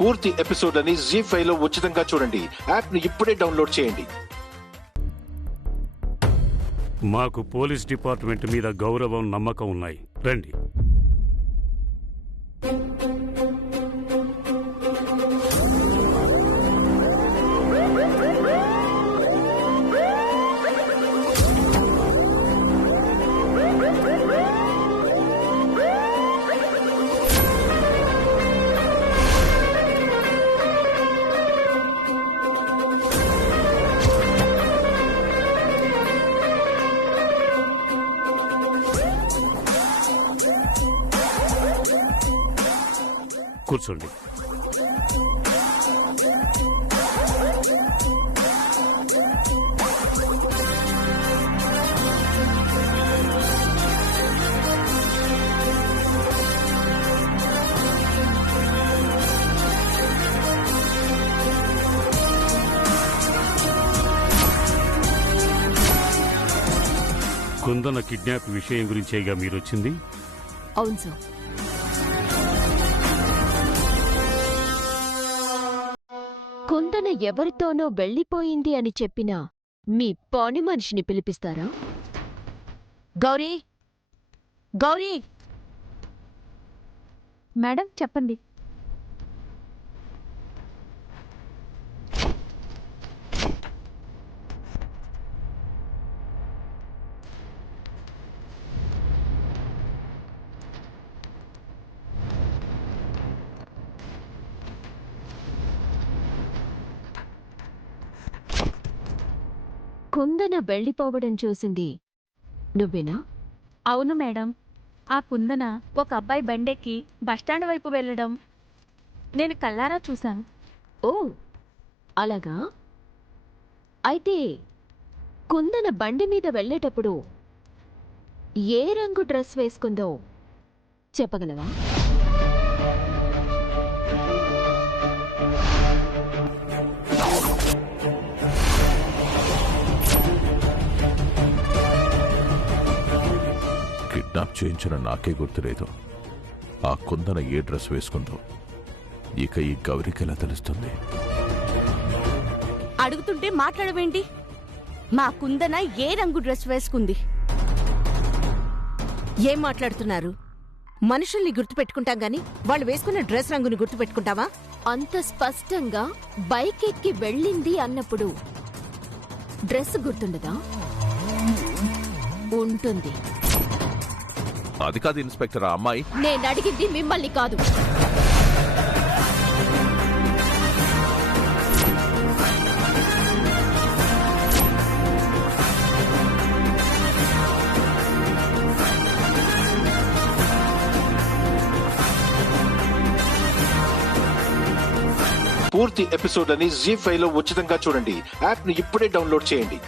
పూర్తి ఎపిసోడ్ అని జీ5 లో ఉచితంగా చూడండి. యాప్ ని ఇప్పుడే డౌన్లోడ్ చేయండి. మాకు పోలీస్ డిపార్ట్మెంట్ మీద గౌరవం, నమ్మకం ఉన్నాయి. రండి. కూర్చోండి. కుందన కిడ్నాప్ విషయం గురించేగా మీరొచ్చింది? అవును సార్. కుందన ఎవరితోనో వెళ్ళిపోయింది అని చెప్పిన మీ పని మనిషిని పిలిపిస్తారా? గౌరీ, గౌరీ! మేడం చెప్పండి. కుందన వెళ్ళిపోవడం చూసింది నువ్వేనా? అవును మేడం. ఆ కుందన ఒక అబ్బాయి బండెక్కి బస్టాండ్ వైపు వెళ్ళడం నేను కళ్ళారా చూశాను. ఓ అలాగా? అయితే కుందన బండి మీద వెళ్ళేటప్పుడు ఏ రంగు డ్రెస్ వేసుకుందో చెప్పగలవా? కిడ్నాప్ చేయించిన నాకే గుర్తులేదు. ఆ కుందన ఏ డ్రెస్ వేసుకుందో ఇక ఈ గౌరికి ఎలా తెలుస్తుంది? అడుగుతుంటే మాట్లాడవేంటి? మా కుందన ఏ రంగు డ్రెస్ వేసుకుంది? ఏం మాట్లాడుతున్నారు? మనుషుల్ని గుర్తుపెట్టుకుంటాం గాని వాళ్ళు వేసుకున్న డ్రెస్ రంగుని గుర్తుపెట్టుకుంటావా? అంత స్పష్టంగా బైక్ ఎక్కి వెళ్ళింది అన్నప్పుడు డ్రెస్ గుర్తుండదా? ఉంటుంది. అది కాదు ఇన్స్పెక్టర్, ఆ అమ్మాయి. నేను అడిగింది మిమ్మల్ని కాదు. పూర్తి ఎపిసోడ్ అని జీ5 లో ఉచితంగా చూడండి. యాప్ ని ఇప్పుడే డౌన్లోడ్ చేయండి.